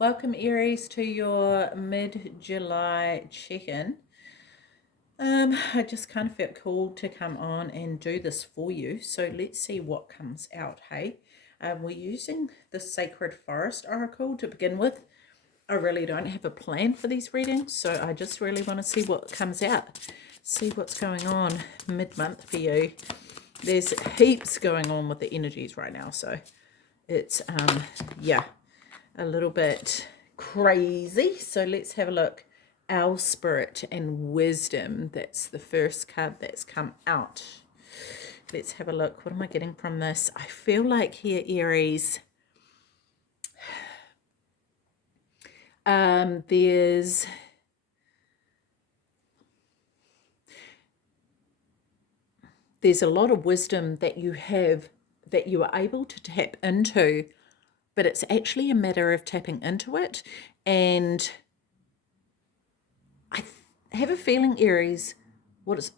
Welcome, Aries, to your mid-July check-in. I just kind of felt called to come on and do this for you. So let's see what comes out, hey? We're using the Sacred Forest Oracle to begin with. I really don't have a plan for these readings, so I just really want to see what comes out. See what's going on mid-month for you. There's heaps going on with the energies right now, so it's, yeah, a little bit crazy. So let's have a look. Our spirit and wisdom. That's the first card that's come out. Let's have a look. What am I getting from this? I feel like here, Aries, there's a lot of wisdom that you have that you are able to tap into, but it's actually a matter of tapping into it. And I have a feeling, Aries, what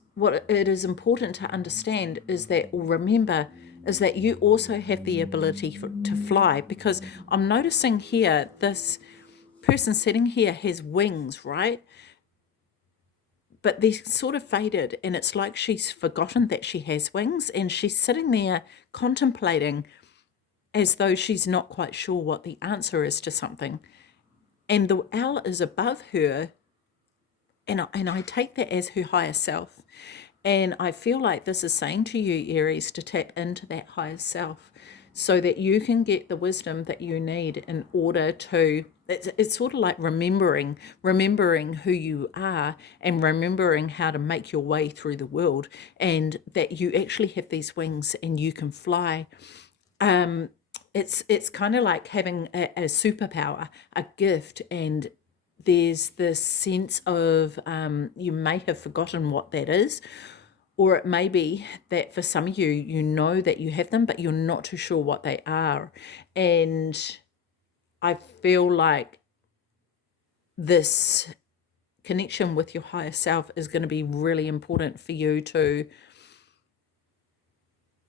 it is important to understand is that, or remember, is that you also have the ability to fly, because I'm noticing here this person sitting here has wings, right? But they're sort of faded, and it's like she's forgotten that she has wings, and she's sitting there contemplating as though she's not quite sure what the answer is to something. And the owl is above her, and I take that as her higher self. And I feel like this is saying to you, Aries, to tap into that higher self so that you can get the wisdom that you need in order to, it's sort of like remembering who you are and remembering how to make your way through the world, and that you actually have these wings and you can fly. It's kind of like having a superpower, a gift, and there's this sense of you may have forgotten what that is, or it may be that for some of you, you know that you have them, but you're not too sure what they are. And I feel like this connection with your higher self is going to be really important for you to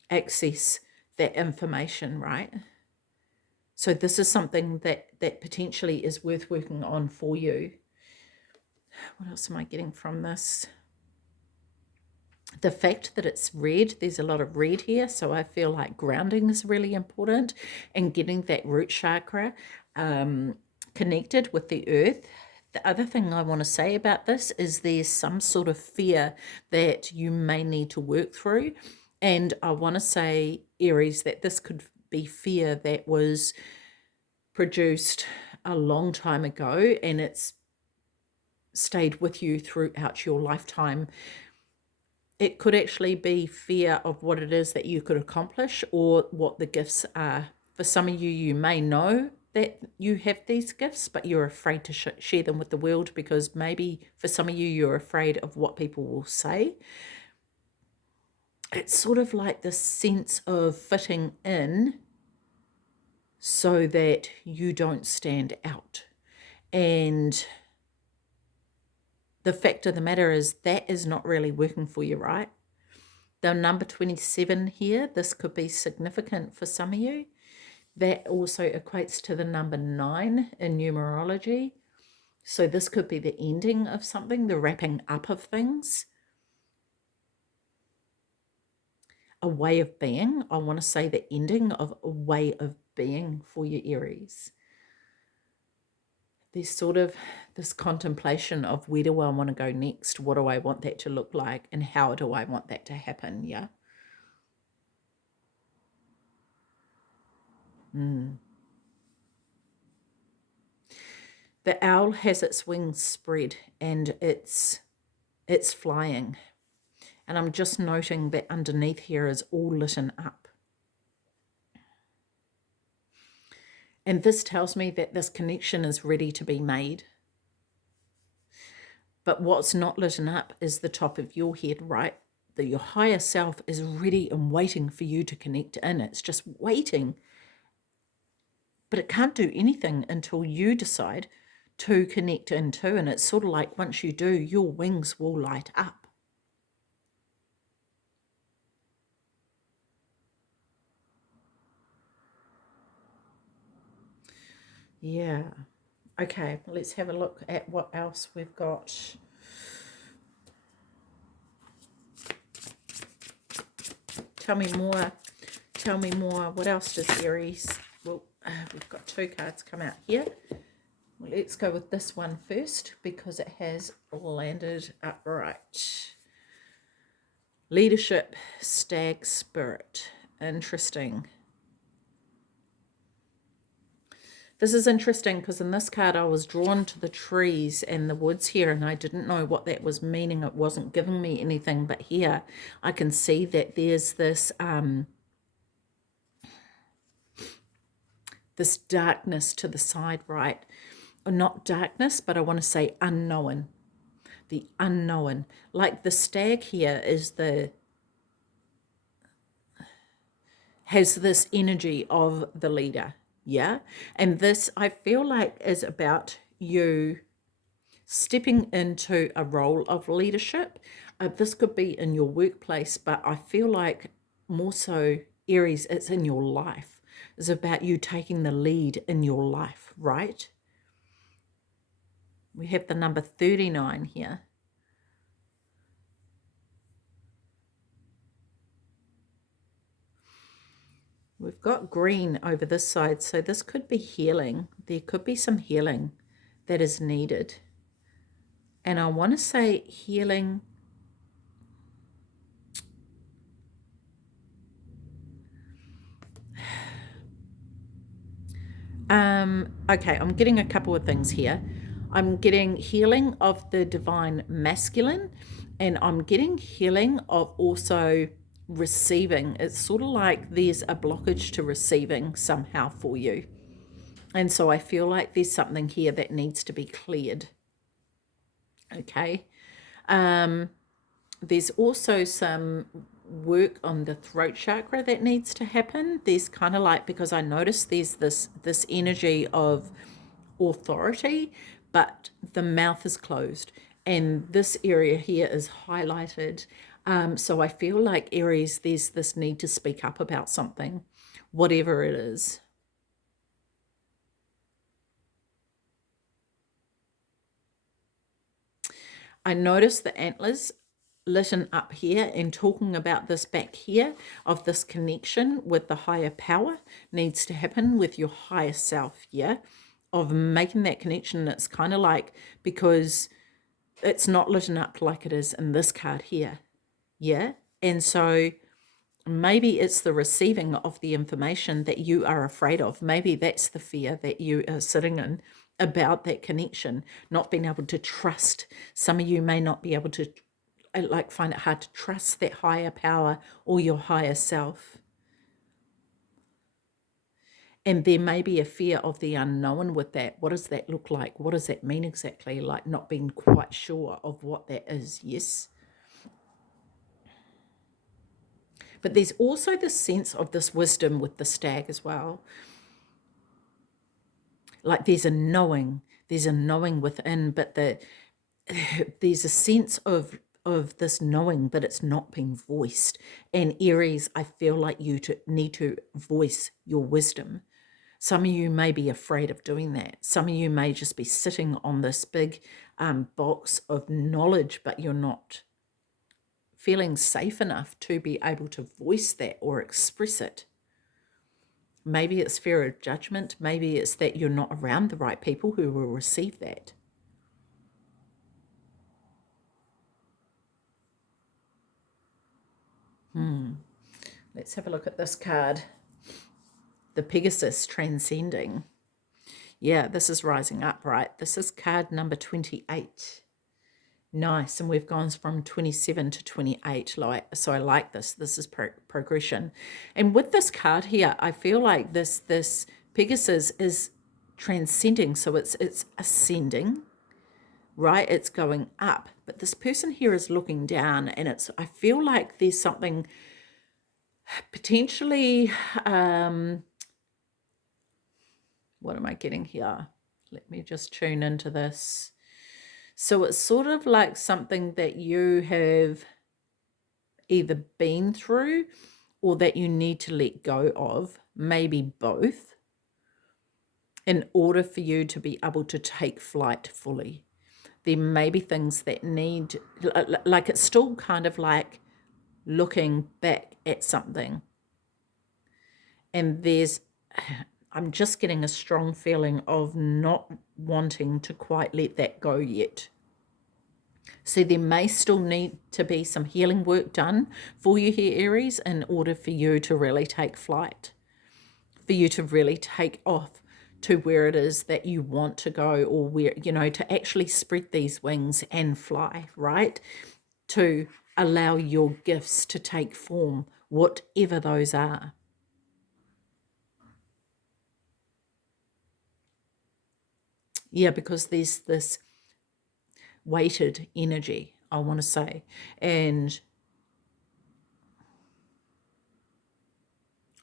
access that information, right? So this is something that potentially is worth working on for you. What else am I getting from this? The fact that it's red, there's a lot of red here, so I feel like grounding is really important and getting that root chakra connected with the earth. The other thing I want to say about this is there's some sort of fear that you may need to work through. And I want to say, Aries, that this could be fear that was produced a long time ago, and it's stayed with you throughout your lifetime. It could actually be fear of what it is that you could accomplish or what the gifts are. For some of you, you may know that you have these gifts, but you're afraid to share them with the world, because maybe for some of you, you're afraid of what people will say. It's sort of like this sense of fitting in so that you don't stand out. And the fact of the matter is that is not really working for you, right? The number 27 here, this could be significant for some of you. That also equates to the number 9 in numerology. So this could be the ending of something, the wrapping up of things. A way of being. I want to say the ending of a way of being for you, Aries. There's sort of this contemplation of, where do I want to go next? What do I want that to look like? And how do I want that to happen? Yeah. The owl has its wings spread and it's flying. And I'm just noting that underneath here is all lit up. And this tells me that this connection is ready to be made. But what's not lit up is the top of your head, right? That your higher self is ready and waiting for you to connect in. It's just waiting. But it can't do anything until you decide to connect into. And it's sort of like, once you do, your wings will light up. Yeah. Okay, let's have a look at what else we've got. Tell me more. Tell me more. What else does Aries? Well, we've got 2 cards come out here. Well, let's go with this one first because it has landed upright. Leadership, stag spirit. Interesting. This is interesting because in this card I was drawn to the trees and the woods here, and I didn't know what that was meaning. It wasn't giving me anything, but here I can see that there's this this darkness to the side, right? Or not darkness, but I want to say unknown. The unknown. Like the stag here is has this energy of the leader, yeah? And this, I feel like, is about you stepping into a role of leadership. This could be in your workplace, but I feel like more so, Aries, it's in your life. It's about you taking the lead in your life, right? We have the number 39 here. We've got green over this side, so this could be healing. There could be some healing that is needed. And I want to say healing. Okay, I'm getting a couple of things here. I'm getting healing of the divine masculine, and I'm getting healing of also receiving. It's sort of like there's a blockage to receiving somehow for you. And so I feel like there's something here that needs to be cleared. Okay. There's also some work on the throat chakra that needs to happen. There's kind of like, because I noticed there's this energy of authority, but the mouth is closed and this area here is highlighted. So I feel like Aries, there's this need to speak up about something, whatever it is. I noticed the antlers lit up here, and talking about this back here of this connection with the higher power needs to happen with your higher self, yeah, of making that connection. It's kind of like, because it's not lit up like it is in this card here, yeah. And so maybe it's the receiving of the information that you are afraid of. Maybe that's the fear that you are sitting in about that connection, not being able to trust. Some of you may not be able to, like, find it hard to trust that higher power or your higher self. And there may be a fear of the unknown with that. What does that look like? What does that mean exactly? Like not being quite sure of what that is, yes. But there's also the sense of this wisdom with the stag as well. Like there's a knowing within, but there's a sense of this knowing, but it's not being voiced. And Aries, I feel like you need to voice your wisdom. Some of you may be afraid of doing that. Some of you may just be sitting on this big box of knowledge, but you're not feeling safe enough to be able to voice that or express it. Maybe it's fear of judgment. Maybe it's that you're not around the right people who will receive that. Let's have a look at this card. The Pegasus transcending. Yeah, this is rising up, right? This is card number 28. Nice. And we've gone from 27 to 28. So I like this. This is progression. And with this card here, I feel like this Pegasus is transcending. So it's ascending, right? It's going up. But this person here is looking down, and I feel like there's something potentially, what am I getting here? Let me just tune into this. So it's sort of like something that you have either been through or that you need to let go of, maybe both. in order for you to be able to take flight fully. There may be things that need, like it's still kind of like looking back at something. And I'm just getting a strong feeling of not wanting to quite let that go yet. So there may still need to be some healing work done for you here, Aries, in order for you to really take flight, for you to really take off to where it is that you want to go, or where, to actually spread these wings and fly, right? To allow your gifts to take form, whatever those are. Yeah, because there's this weighted energy, I want to say. And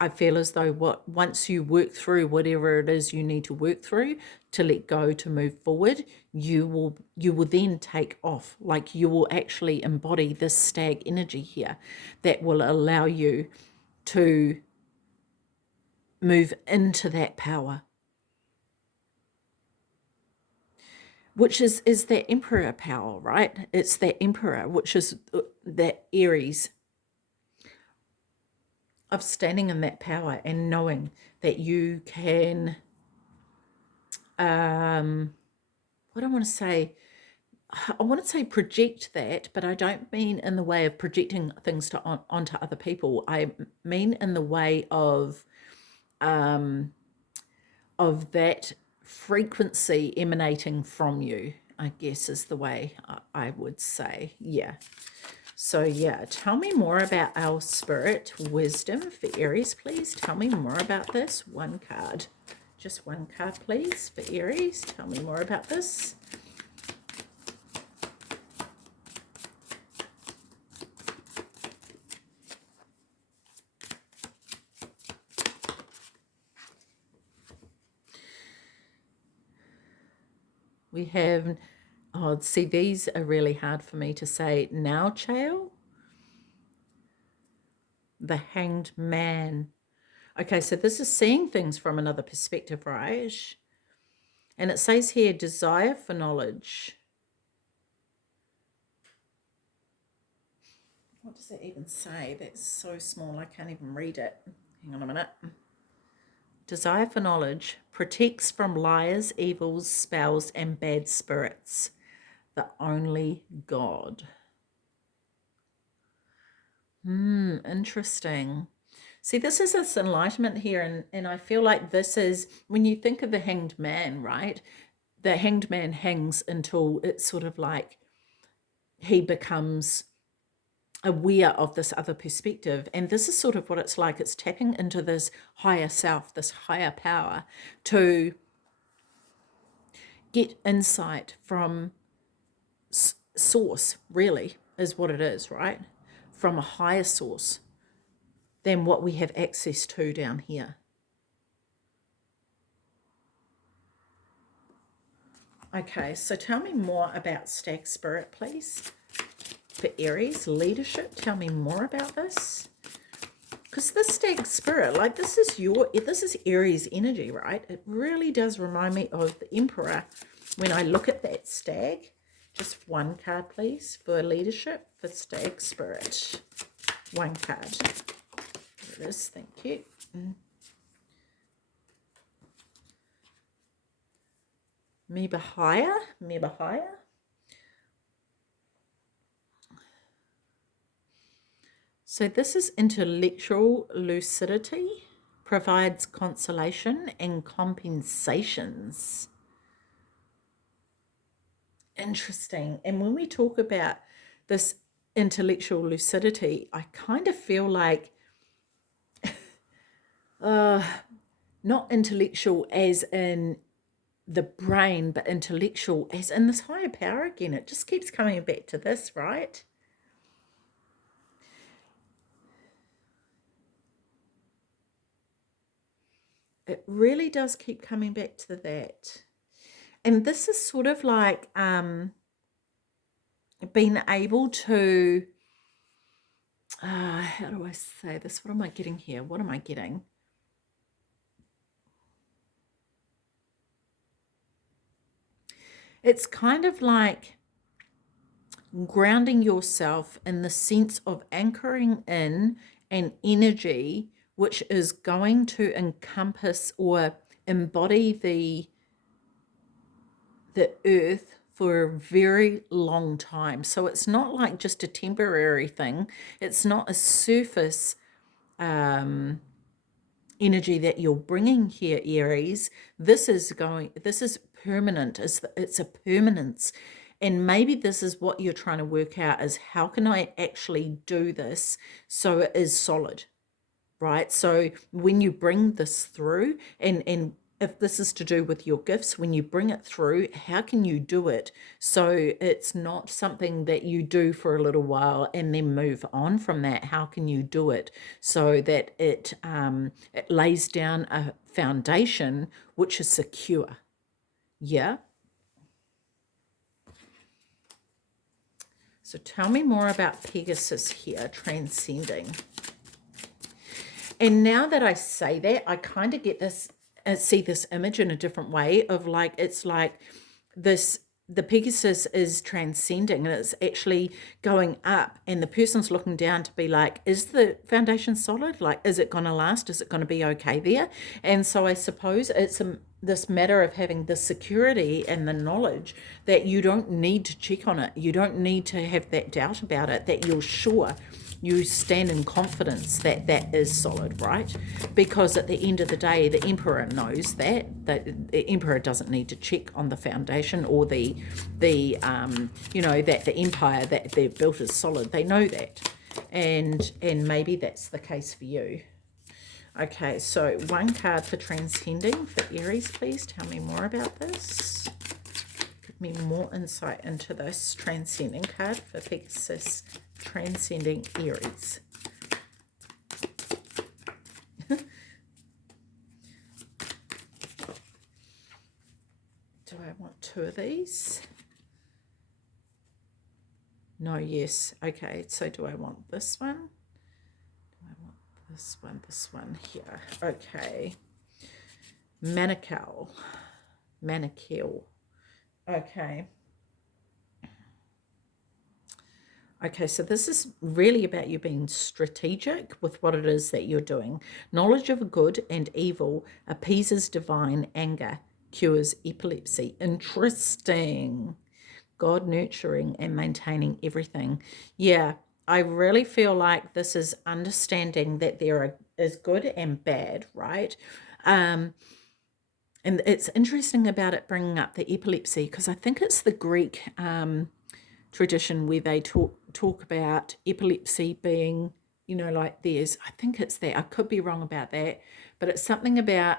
I feel as though once you work through whatever it is you need to work through to let go, to move forward, you will then take off. Like you will actually embody this stag energy here that will allow you to move into that power, which is that emperor power, right? It's that emperor, which is that Aries of standing in that power and knowing that you can, what I want to say, project that, but I don't mean in the way of projecting things onto other people. I mean in the way of that frequency emanating from you, I guess is the way I would say. Yeah. So yeah, tell me more about our spirit wisdom for Aries, please. Tell me more about this. One card. Just one card, please, for Aries. Tell me more about this. We have, oh, see, these are really hard for me to say. Now, Chael, the Hanged Man. Okay, so this is seeing things from another perspective, right? And it says here, desire for knowledge. What does that even say? That's so small, I can't even read it. Hang on a minute. Desire for knowledge protects from liars, evils, spells, and bad spirits. The only God. Interesting. See, this is this enlightenment here, and I feel like this is, when you think of the hanged man, right? The hanged man hangs until it's sort of like he becomes aware of this other perspective. And this is sort of what it's like. It's tapping into this higher self, this higher power, to get insight from source, really, is what it is, right? From a higher source than what we have access to down here. Okay, so tell me more about stag spirit, please. For Aries, leadership, tell me more about this. Because this stag spirit, like this is Aries energy, right? It really does remind me of the Emperor when I look at that stag. Just one card, please, for leadership, for stag spirit. One card. There it is, thank you. Mebahaya. So this is intellectual lucidity, provides consolation and compensations. Interesting. And when we talk about this intellectual lucidity, I kind of feel like not intellectual as in the brain, but intellectual as in this higher power again. It just keeps coming back to this, right? It really does keep coming back to that. And this is sort of like being able to, how do I say this? What am I getting here? What am I getting? It's kind of like grounding yourself in the sense of anchoring in an energy which is going to encompass or embody the earth for a very long time. So it's not like just a temporary thing. It's not a surface energy that you're bringing here, Aries. This is permanent. It's a permanence. And maybe this is what you're trying to work out, is how can I actually do this so it is solid, right? So when you bring this through, and if this is to do with your gifts, when you bring it through, how can you do it so it's not something that you do for a little while and then move on from that? How can you do it so that it lays down a foundation which is secure? Yeah. So tell me more about Pegasus here, transcending. And now that I say that, I kind of get this, see this image in a different way of like, it's like this, the Pegasus is transcending and it's actually going up, and the person's looking down to be like, is the foundation solid? Like, is it going to last? Is it going to be okay there? And so I suppose it's this matter of having the security and the knowledge that you don't need to check on it. You don't need to have that doubt about it, that you're sure. You stand in confidence that that is solid, right? Because at the end of the day, the emperor knows that the emperor doesn't need to check on the foundation, or the you know, that the empire that they've built is solid. They know that, and maybe that's the case for you. Okay, so one card for transcending for Aries, please. Tell me more about this. Give me more insight into this transcending card for Pegasus. Transcending Aries. Do I want two of these? No, yes. Okay, so do I want this one? Do I want this one here? Okay. Manical. Okay. Okay, so this is really about you being strategic with what it is that you're doing. Knowledge of good and evil appeases divine anger, cures epilepsy. Interesting. God nurturing and maintaining everything. Yeah, I really feel like this is understanding that there is good and bad, right? And it's interesting about it bringing up the epilepsy, because I think it's the Greek tradition where they talk about epilepsy being, you know, like I think it's that, I could be wrong about that, but it's something about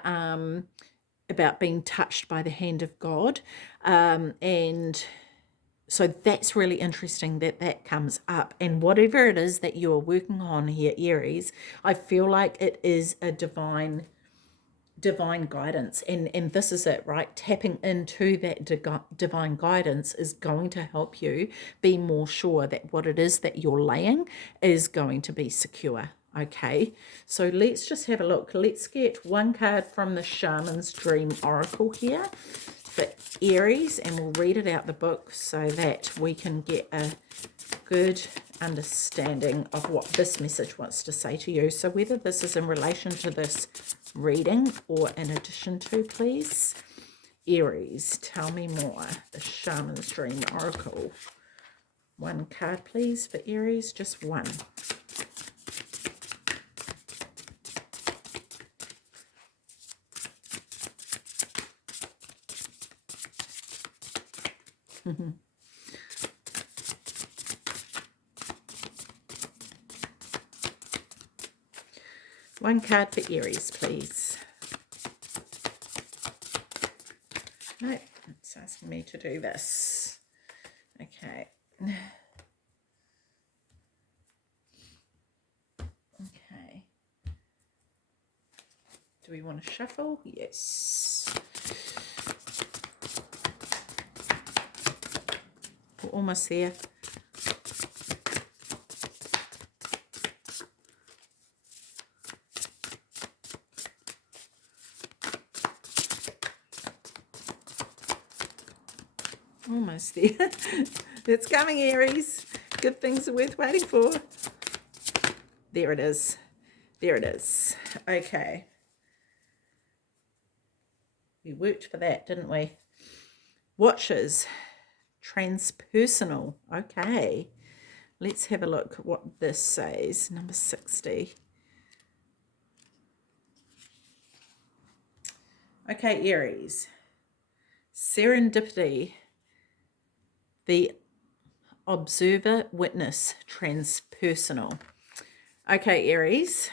being touched by the hand of God, and so that's really interesting that comes up. And whatever it is that you're working on here, Aries, I feel like it is a divine guidance, and this is it, right? Tapping into that divine guidance is going to help you be more sure that what it is that you're laying is going to be secure. Okay, so let's just have a look. Let's get one card from the Shaman's Dream Oracle here for Aries, and we'll read it out the book so that we can get a good understanding of what this message wants to say to you. So whether this is in relation to this reading or in addition to, please. Aries, tell me more. The Shaman's Dream Oracle. One card, please, for Aries. Just one. One card for Aries, please. No, it's asking me to do this. Okay. Okay. Do we want to shuffle? Yes. We're almost there. Almost there. It's coming, Aries. Good things are worth waiting for. There it is. There it is. Okay. We worked for that, didn't we? Watches. Transpersonal. Okay. Let's have a look what this says. Number 60. Okay, Aries. Serendipity. The observer witness. Transpersonal. Okay, Aries.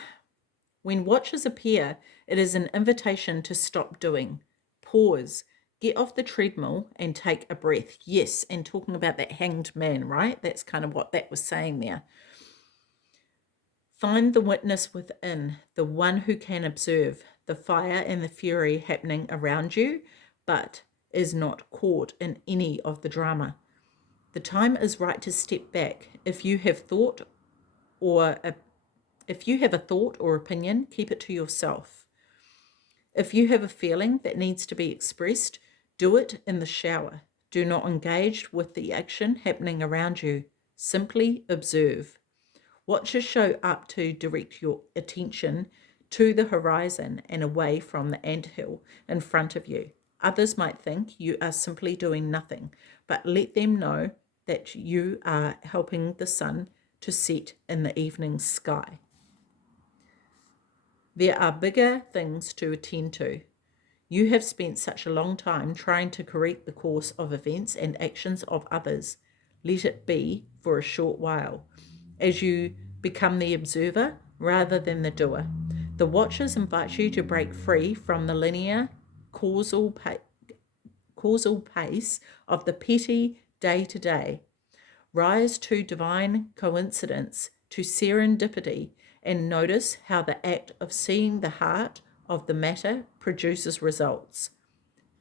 When watches appear, it is an invitation to stop doing. Pause. Get off the treadmill and take a breath. Yes, and talking about that hanged man, right? That's kind of what that was saying there. Find the witness within, the one who can observe the fire and the fury happening around you, but is not caught in any of the drama. The time is right to step back. If you have a thought or opinion, keep it to yourself. If you have a feeling that needs to be expressed, do it in the shower. Do not engage with the action happening around you. Simply observe. Watches show up to direct your attention to the horizon and away from the anthill in front of you. Others might think you are simply doing nothing, but let them know that you are helping the sun to set in the evening sky. There are bigger things to attend to. You have spent such a long time trying to correct the course of events and actions of others. Let it be for a short while, as you become the observer rather than the doer. The watchers invite you to break free from the linear causal pace of the petty day-to-day. Rise to divine coincidence, to serendipity, and notice how the act of seeing the heart of the matter produces results.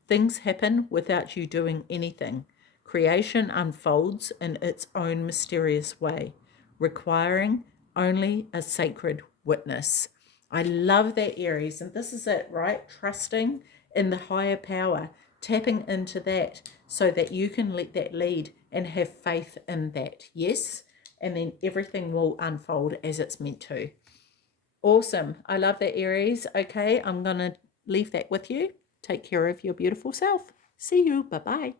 Things happen without you doing anything. Creation unfolds in its own mysterious way, requiring only a sacred witness. I love that, Aries, and this is it, right? Trusting in the higher power, tapping into that so that you can let that lead and have faith in that. Yes, and then everything will unfold as it's meant to. Awesome. I love that, Aries. Okay, I'm going to leave that with you. Take care of your beautiful self. See you. Bye-bye.